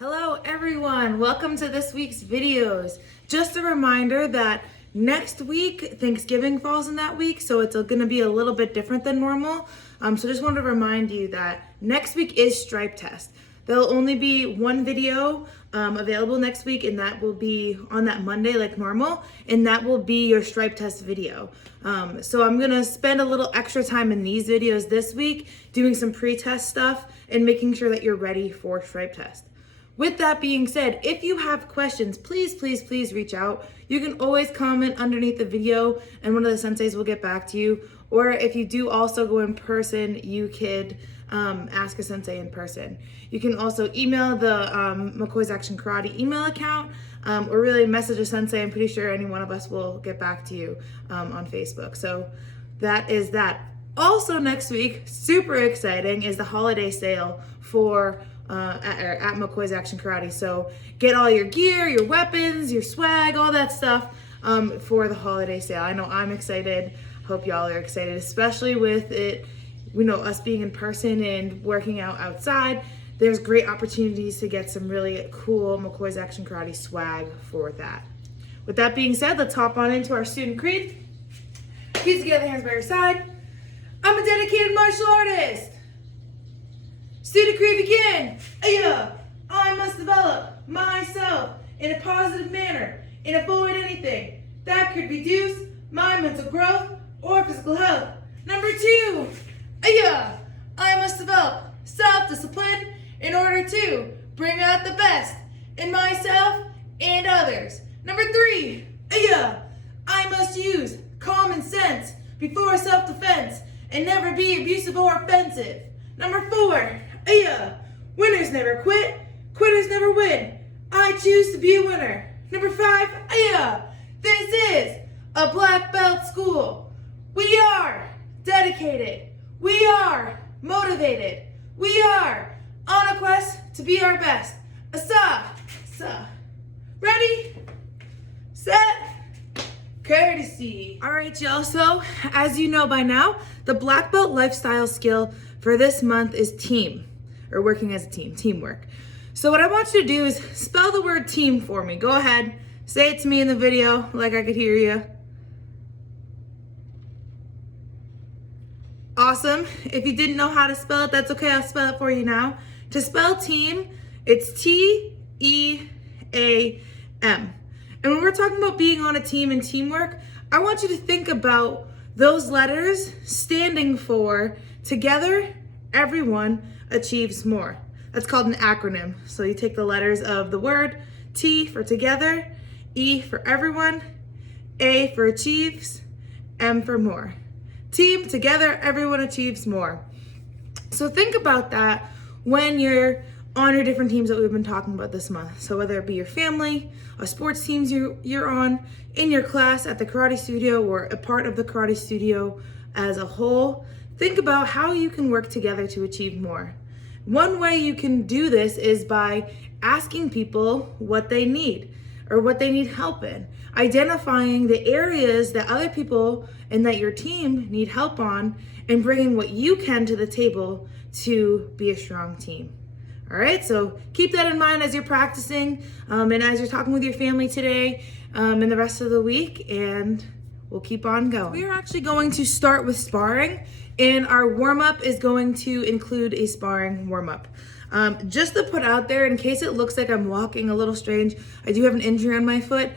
Hello everyone, welcome to this week's videos. Just a reminder that next week, Thanksgiving falls in that week, so it's gonna be a little bit different than normal. So just wanted to remind you that next week is stripe test. There'll only be one video available next week, and that will be on that Monday like normal, and that will be your stripe test video. So I'm gonna spend a little extra time in these videos this week doing some pre-test stuff and making sure that you're ready for stripe test. With that being said, if you have questions, please reach out. You can always comment underneath the video and one of the senseis will get back to you. Or if you do also go in person, you could ask a sensei in person. You can also email the McCoy's Action Karate email account or really message a sensei. I'm pretty sure any one of us will get back to you on Facebook. So that is that. Also next week, super exciting, is the holiday sale for at McCoy's Action Karate. So get all your gear, your weapons, your swag, all that stuff for the holiday sale. I know I'm excited. Hope y'all are excited, especially with it, us being in person and working out outside. There's great opportunities to get some really cool McCoy's Action Karate swag for that. With that being said, let's hop on into our student creed. Keys together, hands by your side. I'm a dedicated martial artist. Student creed begin. I must develop myself in a positive manner and avoid anything that could reduce my mental growth or physical health. Number 2, I must develop self-discipline in order to bring out the best in myself and others. Number 3, I must use common sense before self-defense and never be abusive or offensive. Number 4, winners never quit, quitters never win. I choose to be a winner. Number 5, this is a black belt school. We are dedicated. We are motivated. We are on a quest to be our best. Ready, set, courtesy. All right, y'all, so as you know by now, the black belt lifestyle skill for this month is team, or working as a team, teamwork. So what I want you to do is spell the word team for me. Go ahead, say it to me in the video like I could hear you. Awesome. If you didn't know how to spell it, that's okay, I'll spell it for you now. To spell team, it's T-E-A-M. And when we're talking about being on a team and teamwork, I want you to think about those letters standing for together, everyone achieves more. That's called an acronym. So you take the letters of the word, T for together, E for everyone, A for achieves, M for more. Team, together, everyone achieves more. So think about that when you're on your different teams that we've been talking about this month. So whether it be your family, a sports teams you're on, in your class, at the karate studio, or a part of the karate studio as a whole, think about how you can work together to achieve more. One way you can do this is by asking people what they need or what they need help in. Identifying the areas that other people and that your team need help on and bringing what you can to the table to be a strong team. All right, so keep that in mind as you're practicing and as you're talking with your family today and the rest of the week, and we'll keep on going. We are actually going to start with sparring, and our warm-up is going to include a sparring warm-up. Just to put out there, in case it looks like I'm walking a little strange, I do have an injury on my foot,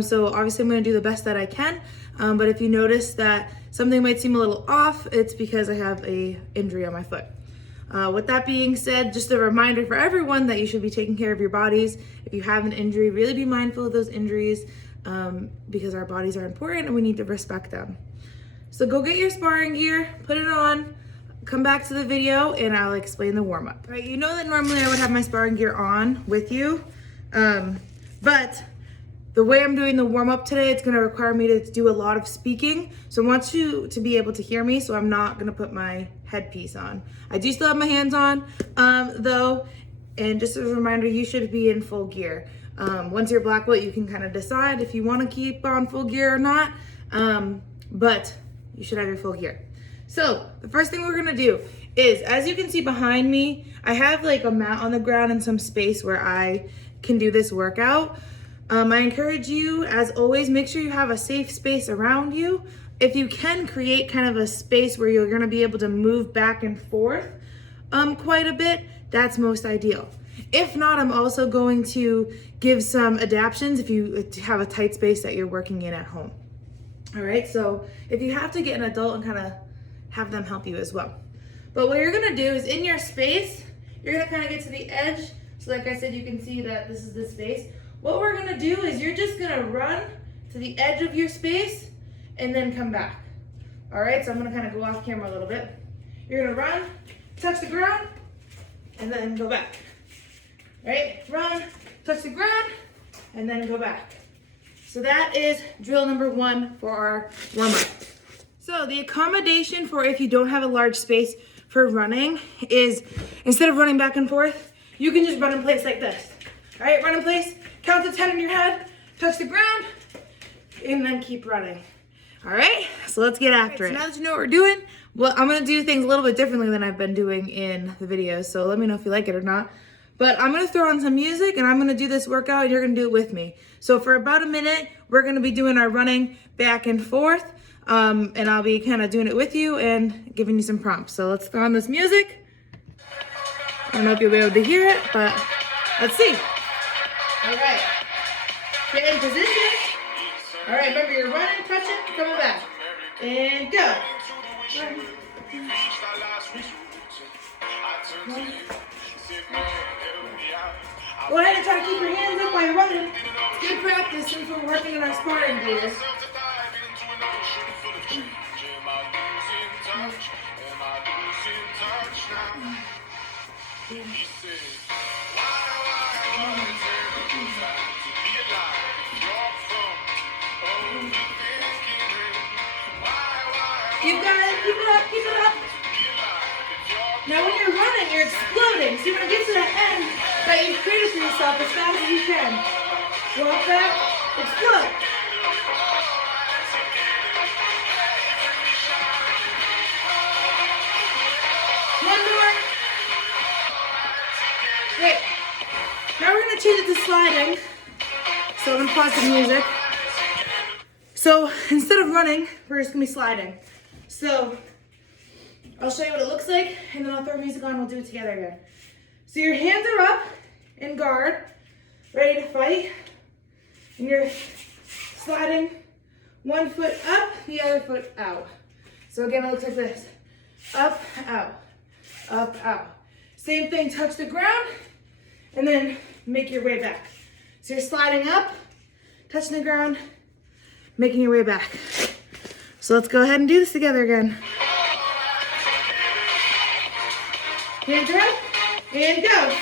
so obviously I'm gonna do the best that I can, but if you notice that something might seem a little off, it's because I have an injury on my foot. With that being said, just a reminder for everyone that you should be taking care of your bodies. If you have an injury, really be mindful of those injuries because our bodies are important and we need to respect them. So go get your sparring gear, put it on, come back to the video, and I'll explain the warm-up. Right, you know that normally I would have my sparring gear on with you, but the way I'm doing the warm-up today, it's gonna require me to do a lot of speaking. So I want you to be able to hear me, so I'm not gonna put my headpiece on. I do still have my hands on, though, and just as a reminder, you should be in full gear. Once you're black belt, you can kind of decide if you wanna keep on full gear or not, but you should have your full gear. So the first thing we're gonna do is, as you can see behind me, I have like a mat on the ground and some space where I can do this workout. I encourage you, as always, make sure you have a safe space around you. If you can create kind of a space where you're gonna be able to move back and forth quite a bit, that's most ideal. If not, I'm also going to give some adaptions if you have a tight space that you're working in at home. All right, so if you have to get an adult and kind of have them help you as well. But what you're gonna do is in your space, you're gonna kind of get to the edge. So like I said, you can see that this is the space. What we're gonna do is you're just gonna run to the edge of your space and then come back. All right, so I'm gonna kind of go off camera a little bit. You're gonna run, touch the ground, and then go back. Right, run, touch the ground, and then go back. So that is drill number 1 for our warm up. So the accommodation for if you don't have a large space for running is, instead of running back and forth, you can just run in place like this. All right, run in place, count to 10 in your head, touch the ground, and then keep running. All right, so let's get after it. So now that you know what we're doing, well, I'm gonna do things a little bit differently than I've been doing in the videos, so let me know if you like it or not. But I'm gonna throw on some music and I'm gonna do this workout and you're gonna do it with me. So for about a minute, we're gonna be doing our running back and forth, and I'll be kind of doing it with you and giving you some prompts. So let's throw on this music. I don't know if you'll be able to hear it, but let's see. All right, get in position. All right, remember you're running, touching, coming back. And go. Go ahead and try to keep your hands up while you're running. It's good practice since we're working on our sparring gears. You got it, keep it up, keep it up. Now when you're running, you're exploding. So you want to get to the end that you've created for yourself as fast as you can. Walk back, explode. One more. Great. Now we're going to change it to sliding. So I'm going to pause the music. So instead of running, we're just going to be sliding. So I'll show you what it looks like, and then I'll throw music on and we'll do it together again. So your hands are up in guard, ready to fight, and you're sliding one foot up, the other foot out. So again, it looks like this. Up, out, up, out. Same thing, touch the ground, and then make your way back. So you're sliding up, touching the ground, making your way back. So let's go ahead and do this together again. Hands are up, and go.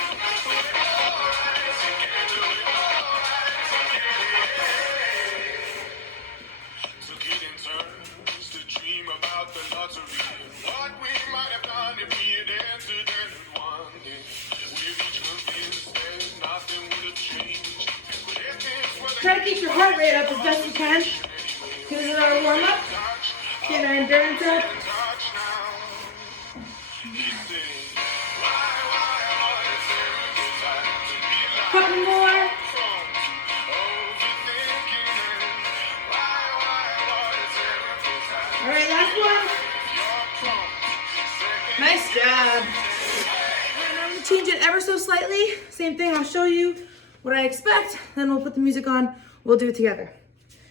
Try to keep your heart rate up as best you can. This is our warm up. Get our endurance up. Couple more. All right, last one. Nice job. And I'm gonna change it ever so slightly. Same thing, I'll show you what I expect, then we'll put the music on, we'll do it together.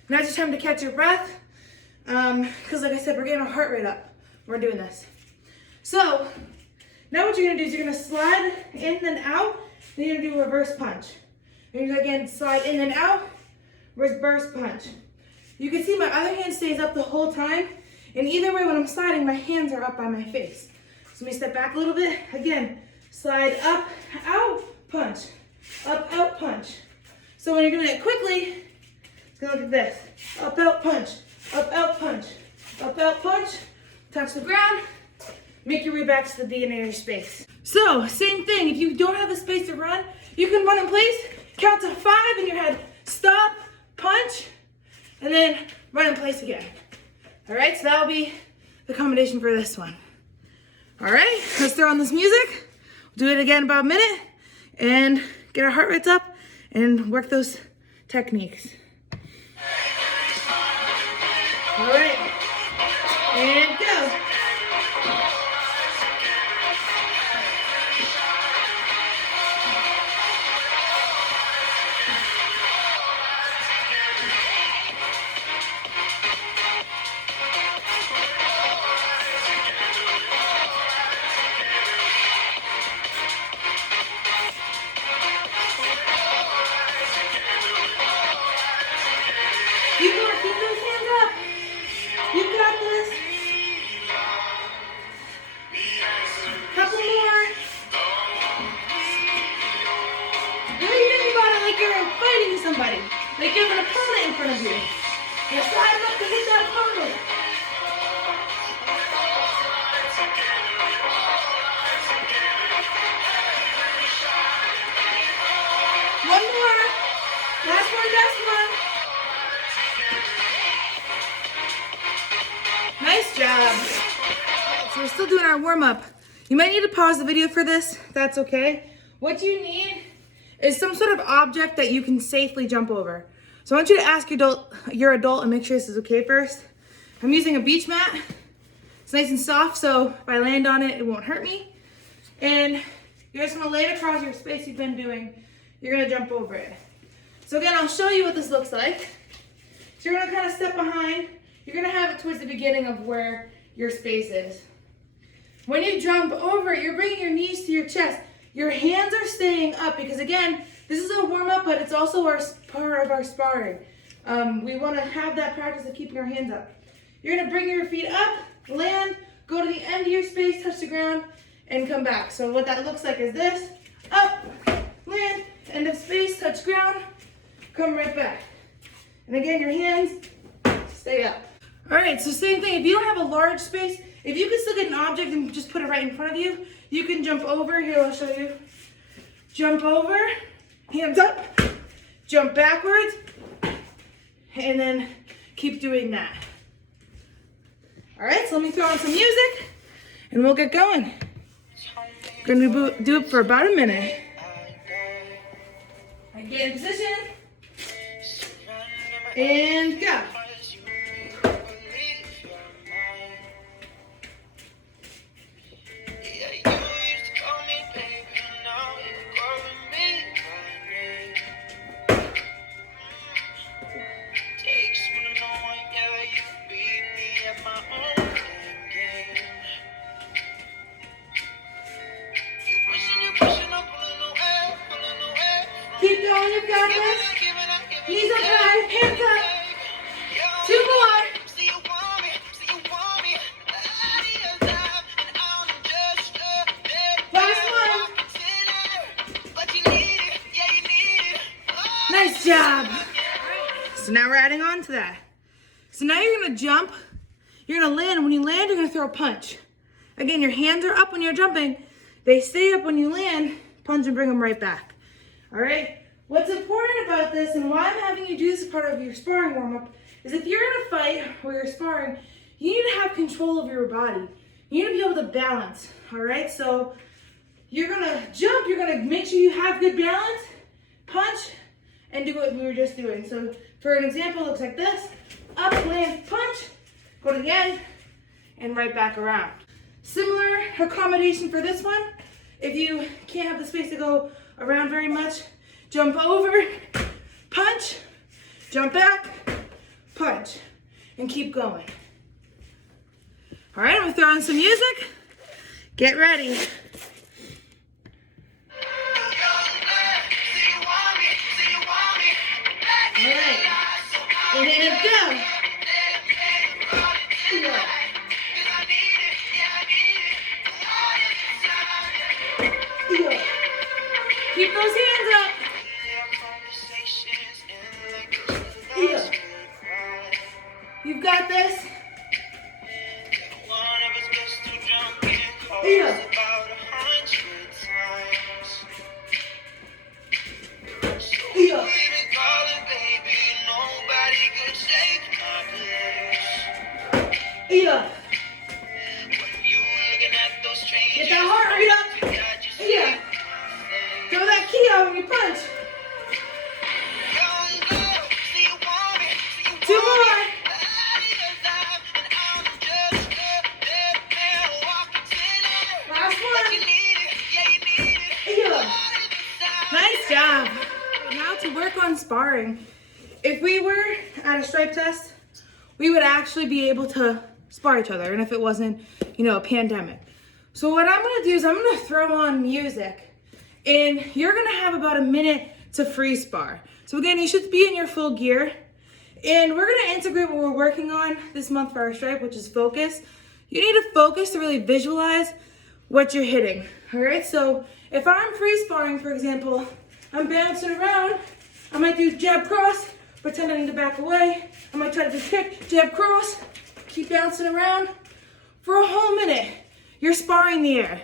Now it's just time to catch your breath, because like I said, we're getting our heart rate up. We're doing this. So, now what you're gonna do is you're gonna slide in and out, then you're gonna do a reverse punch. And you're gonna again slide in and out, reverse punch. You can see my other hand stays up the whole time, and either way when I'm sliding, my hands are up by my face. So let me step back a little bit. Again, slide up, out, punch. Up, out, punch. So when you're doing it quickly, it's gonna look like this. Up, out, punch. Up, out, punch. Up, out, punch. Touch the ground. Make your way back to the beginning of your space. So, same thing. If you don't have the space to run, you can run in place, count to 5 in your head. Stop, punch, and then run in place again. All right, so that'll be the combination for this one. All right, let's throw on this music. We'll do it again in about a minute and get our heart rates up and work those techniques. All right, and go. Keep those hands up. You got this. Couple more. Really think about it like you're fighting somebody, like you have an opponent in front of you. You're sliding up to hit that opponent. One more. Last one. Nice job. So we're still doing our warm-up. You might need to pause the video for this. That's okay. What you need is some sort of object that you can safely jump over. So I want you to ask your adult and make sure this is okay first. I'm using a beach mat. It's nice and soft, so if I land on it, it won't hurt me. And you're just gonna lay it across your space you've been doing. You're gonna jump over it. So again, I'll show you what this looks like. So you're gonna kind of step behind. You're gonna have it towards the beginning of where your space is. When you jump over it, you're bringing your knees to your chest. Your hands are staying up because again, this is a warm-up, but it's also part of our sparring. We wanna have that practice of keeping our hands up. You're gonna bring your feet up, land, go to the end of your space, touch the ground, and come back. So what that looks like is this: up, land, end of space, touch ground, come right back. And again, your hands stay up. All right, so same thing. If you don't have a large space, if you can still get an object and just put it right in front of you, you can jump over. Here, I'll show you. Jump over, hands up, jump backwards, and then keep doing that. All right, so let me throw on some music and we'll get going. Gonna do it for about a minute. I get in position and go. Keep going, you've got this. Knees up high, hands up. 2 more. Last one. Nice job. So now we're adding on to that. So now you're gonna jump, you're gonna land, and when you land, you're gonna throw a punch. Again, your hands are up when you're jumping. They stay up when you land, punch and bring them right back. All right, what's important about this and why I'm having you do this as part of your sparring warm-up is if you're in a fight or you're sparring, you need to have control of your body. You need to be able to balance, all right? So you're gonna jump, you're gonna make sure you have good balance, punch, and do what we were just doing. So for an example, it looks like this: up, land, punch, go to the end, and right back around. Similar accommodation for this one. If you can't have the space to go around very much, jump over, punch, jump back, punch, and keep going. All right, I'm gonna throw on some music. Get ready. All right, and go. Keep those hands up. You've got this. sparring. If we were at a stripe test, we would actually be able to spar each other, and if it wasn't, you know, a pandemic. So what I'm gonna do is I'm gonna throw on music, and you're gonna have about a minute to free spar. So again, you should be in your full gear, and we're gonna integrate what we're working on this month for our stripe, which is focus. You need to focus to really visualize what you're hitting, all right? So if I'm free sparring, for example, I'm bouncing around, I might do jab cross, pretend I need to back away. I might try to do kick, jab cross, keep bouncing around for a whole minute. You're sparring the air,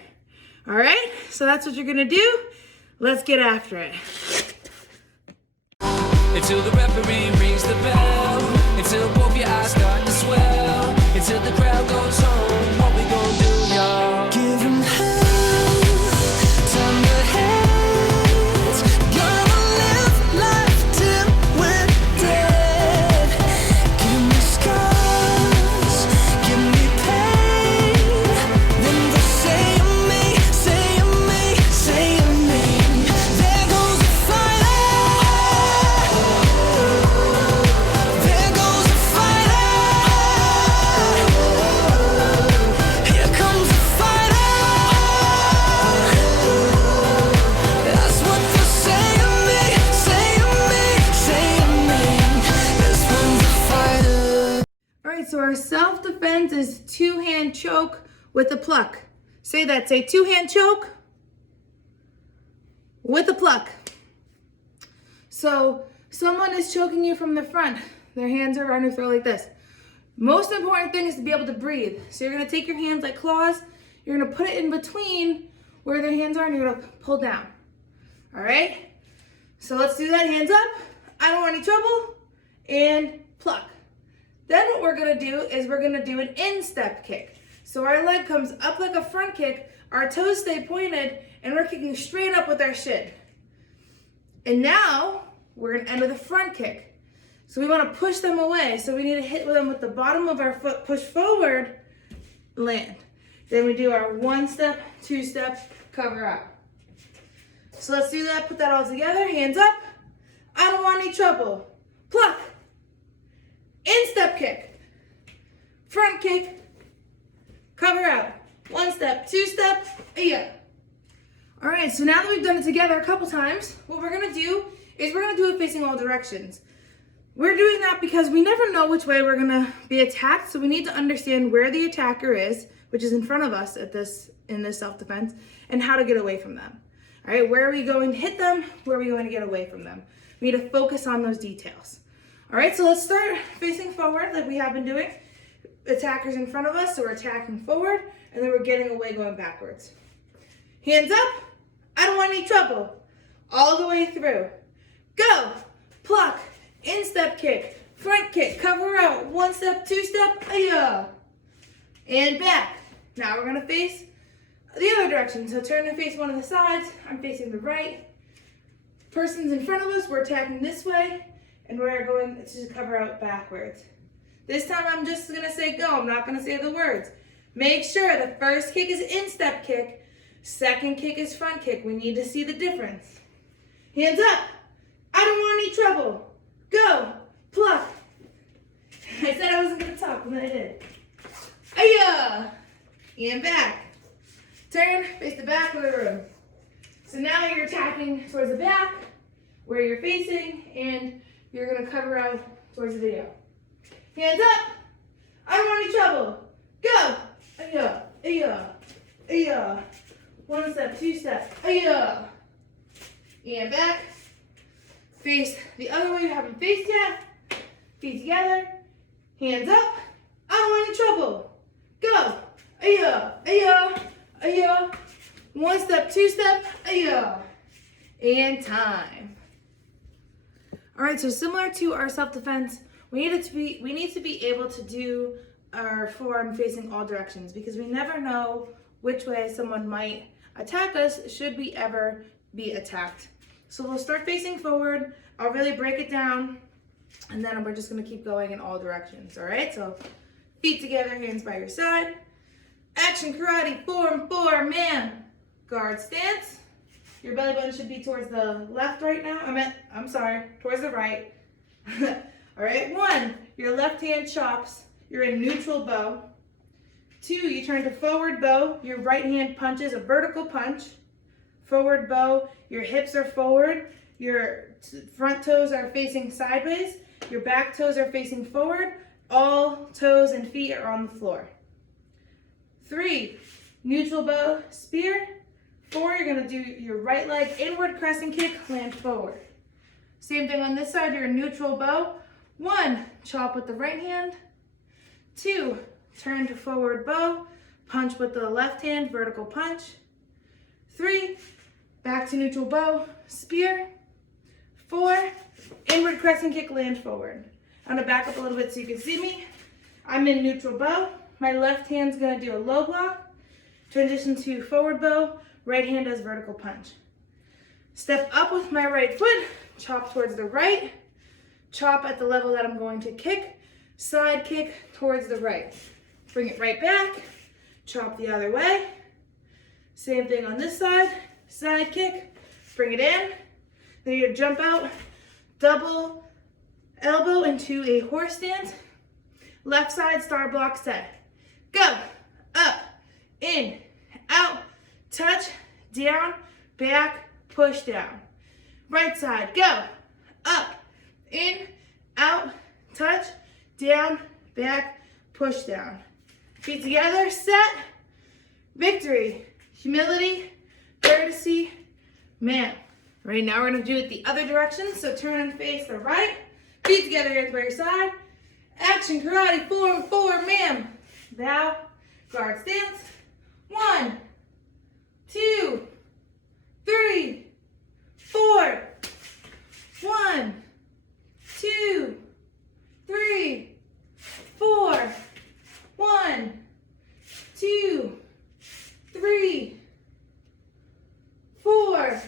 all right? So that's what you're gonna do. Let's get after it. Until the referee rings the bell, until both your eyes start to swell, until the crowd goes home, what we gonna do, y'all? Give 'em hell, turn the heads, gonna live life till we're dead. Give me scars, give me pain, then they'll say of me, say of me, say of me. There goes the fighter, there goes the fighter, here comes the fighter. That's what they'll say of me, say of me, say of me. This one's a fighter. All right, so our self-defense is two-hand choke with a pluck. Say that, say two-hand choke with a pluck. So someone is choking you from the front. Their hands are around your throat like this. Most important thing is to be able to breathe. So you're gonna take your hands like claws, you're gonna put it in between where their hands are, and you're gonna pull down. All right? So let's do that, hands up. I don't want any trouble, and pluck. Then what we're gonna do is we're gonna do an instep kick. So our leg comes up like a front kick, our toes stay pointed, and we're kicking straight up with our shin. And now we're gonna end with a front kick. So we wanna push them away. So we need to hit them with the bottom of our foot, push forward, land. Then we do our 1 step, 2 step, cover up. So let's do that, put that all together, hands up. I don't want any trouble. Pluck. Instep kick. Front kick. Cover out. 1 step, 2 step, yeah. All right, so now that we've done it together a couple times, what we're gonna do is we're gonna do it facing all directions. We're doing that because we never know which way we're gonna be attacked, so we need to understand where the attacker is, which is in front of us in this self-defense, and how to get away from them. All right, where are we going to hit them? Where are we going to get away from them? We need to focus on those details. All right, so let's start facing forward like we have been doing. Attackers in front of us, so we're attacking forward, and then we're getting away going backwards. Hands up, I don't want any trouble. All the way through. Go, pluck, instep kick, front kick, cover out, 1 step, 2 step, yeah. And back. Now we're gonna face the other direction. So turn to face one of the sides. I'm facing the right. Person's in front of us, we're attacking this way, and we're going to cover out backwards. This time I'm just gonna say go, I'm not gonna say the words. Make sure the first kick is instep kick, second kick is front kick. We need to see the difference. Hands up, I don't want any trouble. Go, pluck. I said I wasn't gonna talk, and then I did. Aya! And back. Turn, face the back of the room. So now you're attacking towards the back, where you're facing, and you're gonna cover out towards the video. Hands up! I don't want any trouble. Go! Aya, aya, aya. 1 step, 2 step, aya. And back. Face the other way you haven't faced yet. Feet together. Hands up. I don't want any trouble. Go! Aya, aya, aya. 1 step, 2 step, aya. And time. All right, so similar to our self-defense, we need to be able to do our form facing all directions, because we never know which way someone might attack us should we ever be attacked. So we'll start facing forward. I'll really break it down, and then we're just gonna keep going in all directions, all right? So feet together, hands by your side. Action karate, form 4, man. Guard stance. Your belly button should be towards the left right now. Towards the right. All right, 1, your left hand chops. You're in neutral bow. 2, you turn to forward bow. Your right hand punches a vertical punch. Forward bow, your hips are forward. Your front toes are facing sideways. Your back toes are facing forward. All toes and feet are on the floor. 3, neutral bow, spear. 4, you're gonna do your right leg inward crescent kick, land forward. Same thing on this side, you're in neutral bow. 1, chop with the right hand. 2, turn to forward bow, punch with the left hand, vertical punch. 3, back to neutral bow, spear. 4, inward crescent kick, land forward. I'm gonna back up a little bit so you can see me. I'm in neutral bow. My left hand's gonna do a low block. Transition to forward bow, right hand does vertical punch. Step up with my right foot, chop towards the right. Chop at the level that I'm going to kick. Side kick towards the right. Bring it right back, chop the other way. Same thing on this side, side kick, bring it in. Then you're gonna jump out, double elbow into a horse stance. Left side, star block set. Go, up, in, out, touch, down, back, push down. Right side, go, up, in, out, touch, down, back, push down. Feet together, set, victory, humility, courtesy, man. Right now we're gonna do it the other direction, so turn and face the right. Feet together, hands by your side. Action, karate, form, 4, ma'am. Bow, guard stance. 1, 2, 3, 4. 1, 2, 3, 4. 1, 2, 3, 4,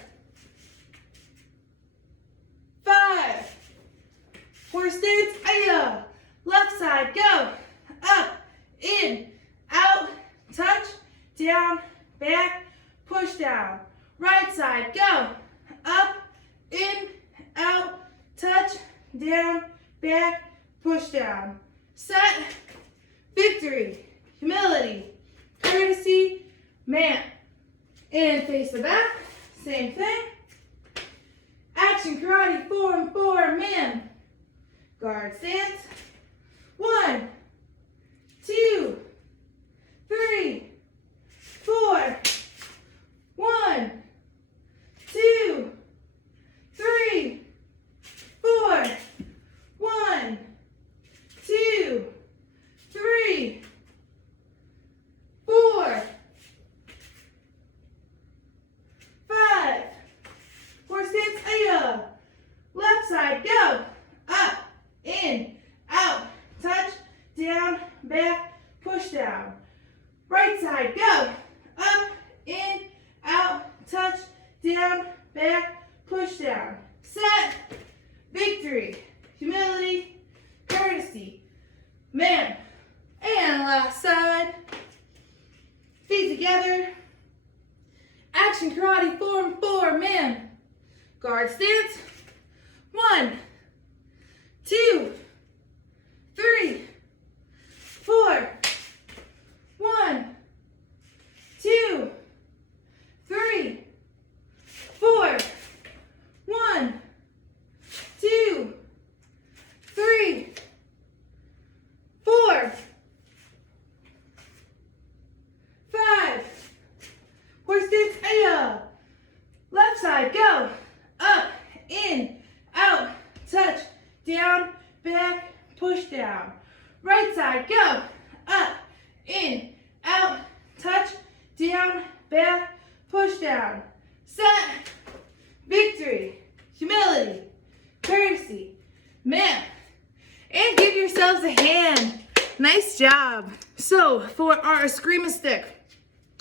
5. Horse stance, aya. Left side, go. Up, in, out, touch, down, back, push down. Right side, go. Up, in, out, touch, down, back, push down. Set, victory, humility, courtesy, man. And face the back, same thing. Action, karate, form, 4, man. Guard stance. 1, 2, 3, 4. 1, 2, 3, 4. 1, 2, 3, 4. 5. Horse stance, aya. Left side, go. Up, in, out, touch, down, back, push down. Right side, go. Up, in, out, touch, down, back, push down. Set, victory, humility, courtesy, man. And last side. Feet together. Action, karate, form, 4, man. Guard stance. 1, 2, 3, 4. 1, 2, 3, 4. 1, 2, 3, 4. 5. Horse stance, aya. Left side, go. Up, in, out, touch, down, back, push down. Right side, go. Up, in, out, touch, down, back, push down. Set, victory, humility, courtesy, man. And give yourselves a hand. Nice job. So for our eskrima stick,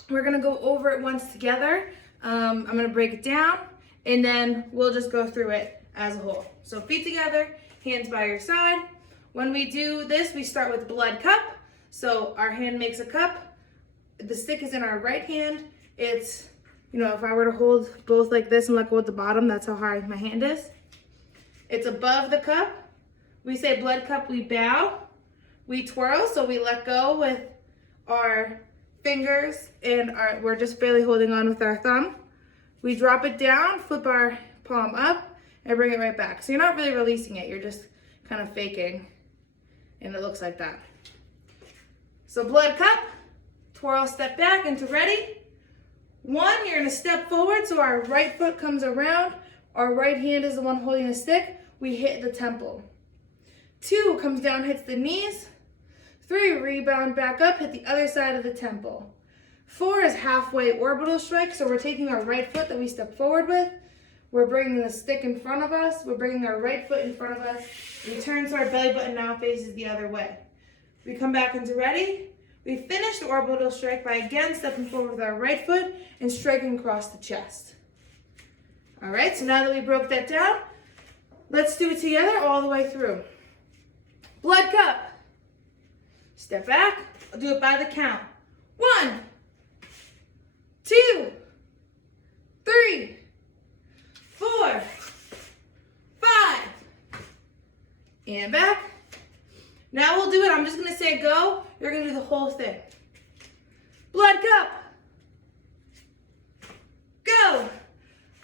we're gonna go over it once together. I'm gonna break it down and then we'll just go through it as a whole. So feet together, hands by your side. When we do this, we start with blood cup. So our hand makes a cup. The stick is in our right hand. It's You know, if I were to hold both like this and let go at the bottom, that's how high my hand is. It's above the cup. We say blood cup, we bow. We twirl, so we let go with our fingers and we're just barely holding on with our thumb. We drop it down, flip our palm up, and bring it right back. So you're not really releasing it, you're just kind of faking, and it looks like that. So blood cup, twirl, step back into ready. 1, you're gonna step forward so our right foot comes around, our right hand is the one holding the stick, we hit the temple. 2, comes down, hits the knees. 3, rebound back up, hit the other side of the temple. 4 is halfway orbital strike, so we're taking our right foot that we step forward with, we're bringing the stick in front of us, we're bringing our right foot in front of us, we turn so our belly button now faces the other way. We come back into ready, we finish the orbital strike by again stepping forward with our right foot and striking across the chest. All right, so now that we broke that down, let's do it together all the way through. Blood cup. Step back, I'll do it by the count. 1, 2, 3, 4, 5, and back. Now we'll do it, I'm just gonna say go, you're gonna do the whole thing. Blood cup. Go.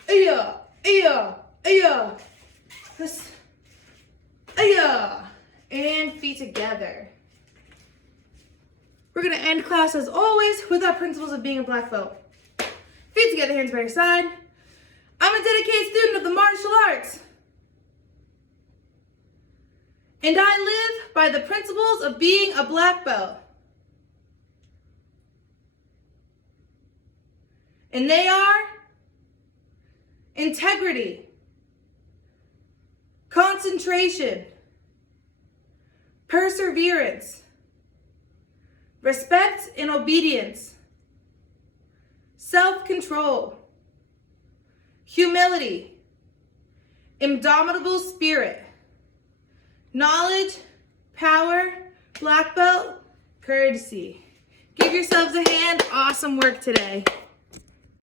Aya, aya, aya. Aya. And feet together. We're gonna end class as always with our principles of being a black belt. Feet together, hands by your side. I'm a dedicated student of the martial arts. And I live by the principles of being a black belt. And they are integrity, concentration, perseverance, respect and obedience, self-control, humility, indomitable spirit, knowledge, power, black belt, courtesy. Give yourselves a hand. Awesome work today.